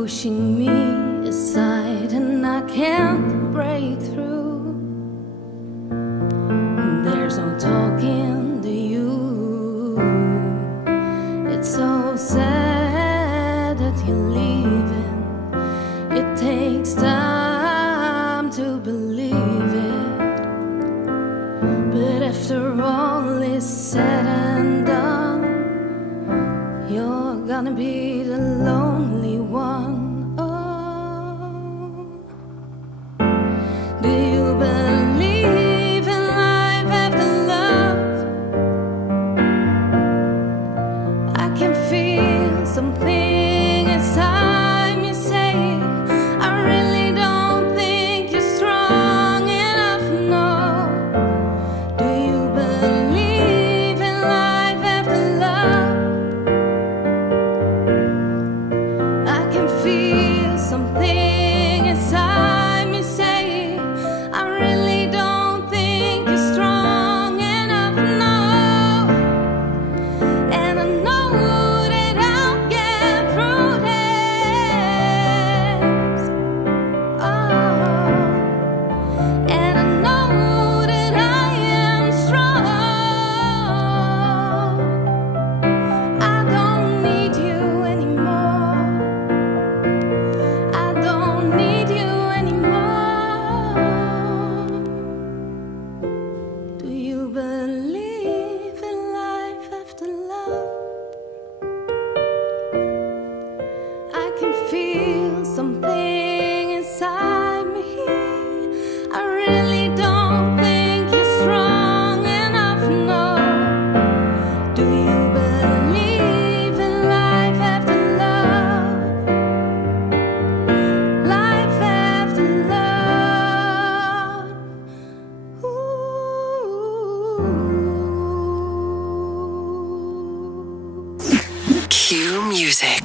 pushing me aside, and I can't break through. There's no talking to you. It's so sad that you're leaving. It takes time to believe it, but after all is said and done, you're gonna be the lonely one. Oh, do you believe in life after love? I can feel something inside me say, I really don't think you're strong enough. No, do you believe in life after love? I can feel something inside me say, I really don't think you're strong enough. No, and I know that I'll get through this. Oh, and I know that I am strong. I don't need you anymore. I don't need you anymore. Do you believe in life after love? I can feel something inside me. I really don't think you're strong enough. No, do you believe in life after love? Life after love. Ooh. Cue music.